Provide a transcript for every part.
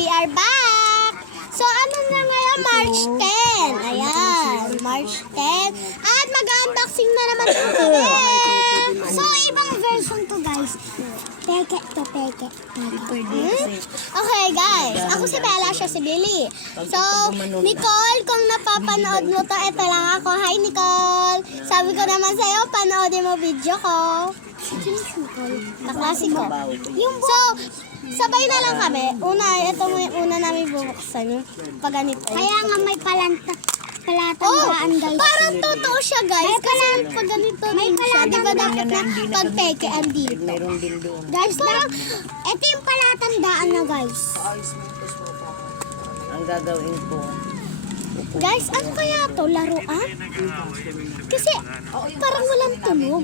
we are back! So, ano na ngayon? March 10. Ayan, March 10. At mag-unboxing na naman po kami. So, ibang version to, guys. Peke to peke. Okay, guys. Ako si Bella, siya si Billy. So, Nicole, kung napapanood mo to, eto lang ako. Hi, Nicole. Sabi ko naman sa'yo, panoodin mo video ko. Kaklase ko. So, sabay na lang kami. Ito mo yung una namin bubuksan yung pag ganito. Kaya nga may palatandaan, guys. Parang totoo siya, guys. Kasi pag ganito din siya. Di ba dapat na pag peke andito? Mayroon din doon. Guys, parang Ito yung palatandaan na, guys. Ang gagawin ko, guys, ano kaya to? Laruan? Kasi parang walang tunog.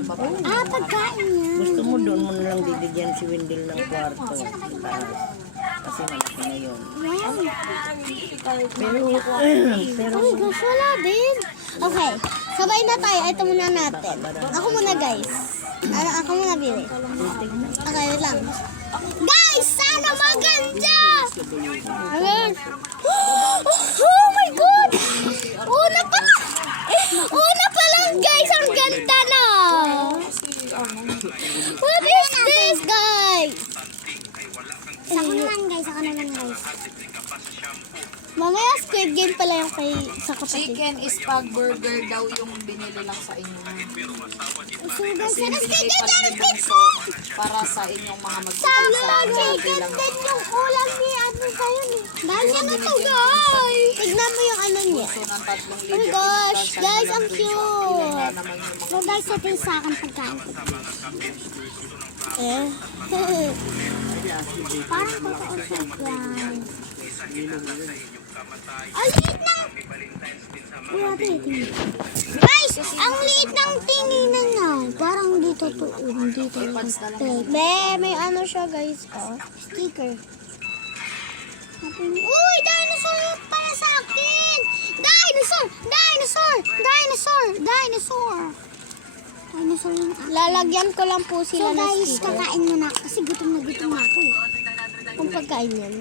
Pagkain yan. gusto mo doon mo na lang bibigyan si Wendell ng kwarto. Kasi malaki na yun. Pero Oh gosh, wala din. Okay, sabay na tayo. Ito muna natin. Ako muna, guys. Ako muna, Billy. Okay, wait lang. Guys, sana maganda! Ayan. Oh my God! Una pa lang, guys. Ang ganda na. What is this, guys? Ako naman, guys. Mamaya Squid Game pala yung kay sa kapatid. Chicken is pag burger daw yung binili lang sa inyo. So guys, Kasi bibigay pa lang yung bunso para sa inyong mga sana magsigisama. chicken din yung ulam ni ano kayo ni. Guys, ano to, guys? Tignan mo yung ano niya. So, ng 3,000. Oh my gosh, guys, ang cute. Naman yung mga So, guys, ito yung sa akin pagkain. Eh. Parang totoo siya, guys. Ang liit ng... Guys, ang liit ng tinginan niya. Parang dito to. Dito yung May ano siya, guys. Oh, sticker. Uy, dinosaur yung pala sa akin! Dinosaur! Dinosaur! Dinosaur! Dinosaur! dinosaur yung Lalagyan ko lang po So, sila ng guys, sticker. kakain mo na. Kasi gutom na ako eh. Kung pagkain yan.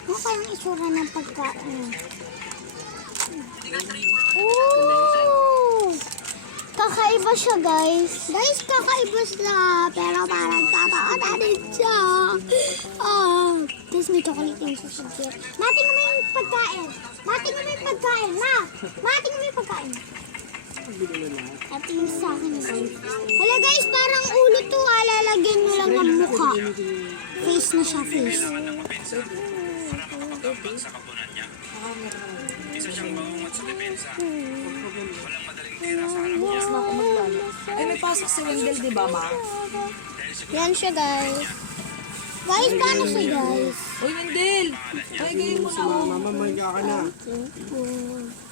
Ano kayang isura ng pagkain? Ooh! Kakaiba siya, guys. Guys, kakaiba siya. Pero parang totoo na din siya. Tapos may chocolate yung susunod. Mating mo yung pagkain. Mating mo yung pagkain. Mating mo yung pagkain. At yung sa akin na guys. Hala guys, parang ulo to. Lalagyan nyo lang ng mukha. Face na siya, face. Ay, may pasok si Wendell, di ba, ma? Yan siya, guys. Guys, paano siya guys? Uy, Wendell! Ay, gayin mo na ako.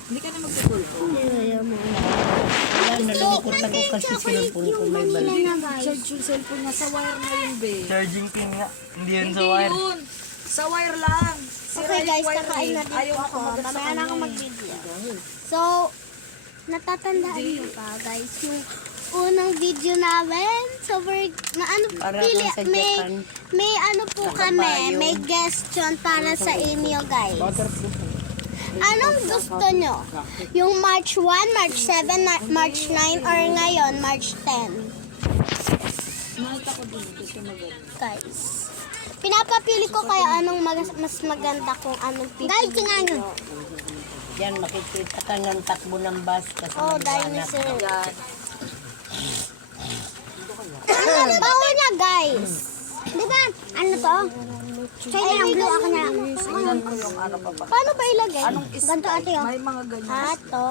Hindi ka na magpupulpo. yan, nalilimutan ko kasi cellphone ko may balik. Nila na guys. Charge yung cellphone niya sa wire na yun, be. Charging pin nga. Hindi yan sa Hindi wire. yun! Sa wire lang! Sira Okay, yung guys, wire kakain eh. na din Ayaw ako. kumagat sa Mamaya na ako kanya eh. mag-video. So, natatandaan niyo pa, guys, yung unang video namin. So, Para pili, kang sa Japan. may ano po kami, may question para sa inyo, guys. Anong gusto nyo? Yung March 1, March 7, March 9, or ngayon, March 10? Guys, pinapapili ko kaya anong mas maganda kung anong pipili. Guys, tingnan nyo. Yan, makikita ka ng takbo ng bus kasi Oh, magbanat. dinosaur. Yan. Ano bawal na, guys? Diba? Ano to? Try na lang blue. Ako na lang. Tingnan ko yung ano pa pa. Paano ba ilagay? Anong Ganito ate oh. May mga ganyan. Ato.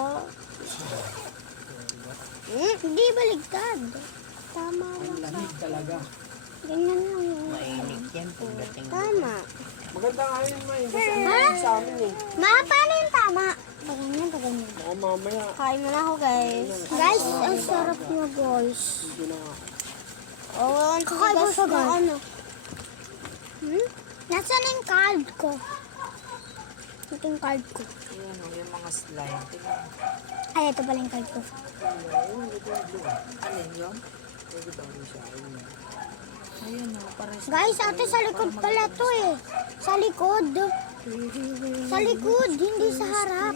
Hindi baligtad. Tama lang. Ganyan lang yun. Mainit yan pagdating. Tama. Ha? Ma, paano yung tama? Paganyan, paganyan. Kain mo na ako, guys. Guys, ang sarap niya, guys. Oh, ang Kakaiba tigas siya, ng guys. ano. Nasaan yung card ko? Ito yung card ko. Yan o, yung mga slime. Tingnan. Ay, ito pala yung card ko. Ano yun? Ayun o, pares. Guys, ate, sa likod pala to eh. Sa likod. Sa likod, hindi sa harap.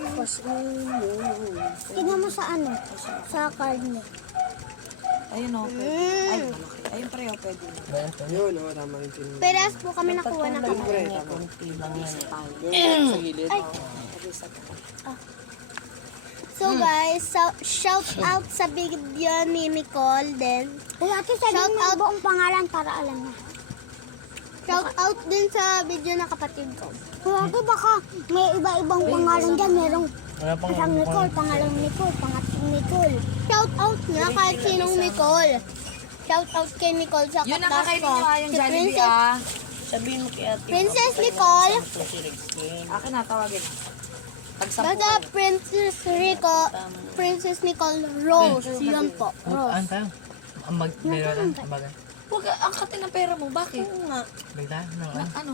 Tingnan mo sa ano, sa card mo. Ayun o, pwede. Ay, malaki. Ayun pre, o, pwede. Yun, oh, tama yung tin. Peras po kami nakuha na kami. Konti lang yan. Sa gilid. So guys, shout out sa video ni Nicole din. Uy, ate, sabihin mo yung buong pangalan para alam niya. Shout out din sa video na kapatid ko. Uy, ate, baka may iba-ibang pangalan dyan. Merong Wala pang isang Nicole, pangalang Nicole, pangatlong Nicole. Shout out niya kahit sinong Nicole. Shout out kay Nicole sa Yun, katas nakakainin ko. nyo nga yung Si Jollibee ah. Sabihin mo kay ate. Princess Nicole. Si Rexkin. Akin na, tawagin. Pagsampu Basta kayo. Princess Nicole Rose. Yun po. Ano tayo? Meron lang. Ambagan. Huwag, angkatin ng pera mo. Bakit? Bigta? Nang Na, ano?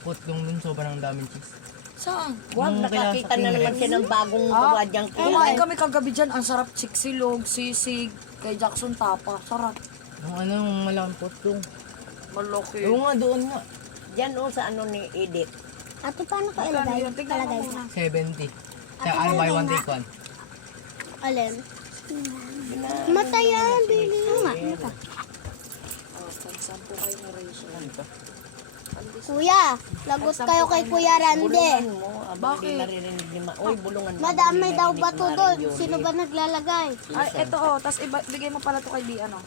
putlong dun, sobrang daming cheese. Saan? Wag, Nung nakakita na naman siya ng bagong Ah, gawa diyang kumain kami kagabi dyan. Ang sarap chiksilog, sisig, kay Jackson Tapa. Sarap. Yung ano, yung malaking putlong. Malaki. Oo nga, doon nga. Diyan o sa ano ni Edith. Ate, paano ka Ano ilagay? yun? Tignan mo Talagay muna. 70. Sa ano, buy one, take one. Alin? Matayan, Billy. Oh, pagsampu kayo ni Rachel. Kuya, lagot kayo kay Kuya Rande. Bulungan mo. Bakit? Bakit? Hindi naririnig ni Ma. Uy, bulungan mo. Madami Hindi daw narinig bato ni doon. Mario. Sino ba naglalagay? Ay, eto oh. Tapos bigay mo pala to kay Di, ano?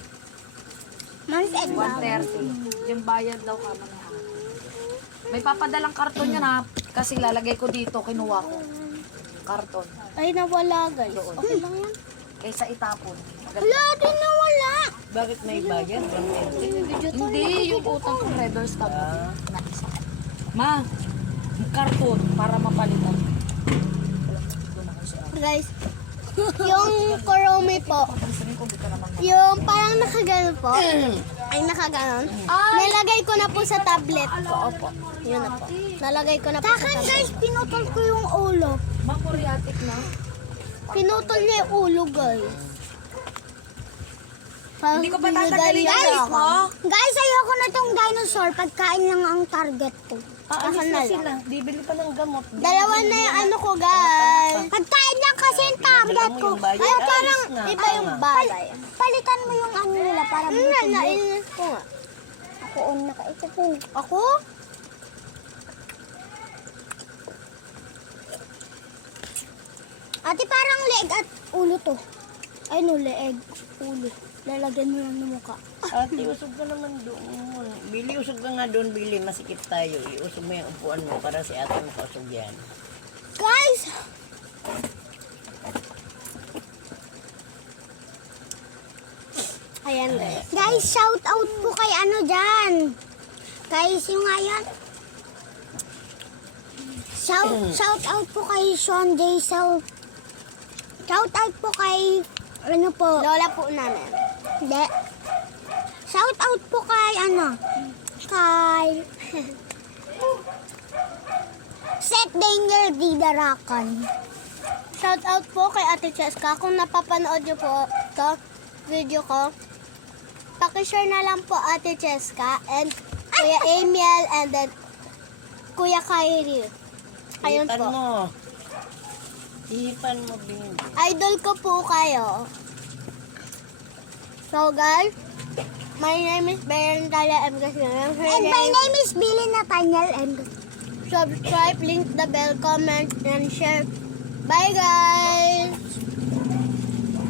Manset daw. 130. Yung bayad daw ka man. May papadalang karton yan ha. Kasi lalagay ko dito, kinuha ko. Karton. Ay, nawala guys. Okay lang yan. Kaysa itapon. Wala din nawala. Bakit may bayad? Hindi, yung utang ko reverse tab. Ma, yung karton para mapalitan. Guys, yung Kuromi po, Papansin ko, di ka naman yung parang nakaganon po, ay nakaganon, nalagay ko na po sa tablet ko. Opo, yun na po. Nalagay ko na po sa Takan tablet. guys, pinutol ko yung ulo. Makuriatic na. Pinutol niya yung ulo guys. Hindi ko pa tatagaling guys mo. Guys, ayoko na tong dinosaur. Pagkain lang ang target ko. Aalis na sila. Bibili pa ng gamot. Dalawa na yung ano ko guys. Pagkain lang kasi ang target ko. Yung bayad. Ay, parang Alis na. iba yung bagay. Palitan mo yung ano nila para Nga, buto. nainis ko nga. Ako on nakaisip ko. Ako? Ate, parang leeg at ulo to. Ay no, leeg, ulo. Lalagyan mo lang ng mukha. Ate, usog ka naman doon. Bili, usog ka nga doon, Bili. Masikip tayo. Iusog mo yung upuan mo para si ate makausog yan. Guys! Ayan guys. Guys, shout out po kay ano dyan. Guys, yung nga yan. Shout out po kay Sean J. Shout out po kay ano po. Lola po namin. Hindi. Shout out po kay ano. Kay Seth Danger Didarakan. Shout out po kay Ate Cheska. Kung napapanood niyo po to video ko, pakishare na lang po Ate Cheska and Kuya Amiel and then Kuya Kyrie. Ayun Hipan po. mo. Hipan mo, Bili. Idol ko po kayo. So guys, my name is Baron Talia M. Gasol. And my name is Billy Nathaniel and Subscribe, link the bell, comment, and share. Bye guys!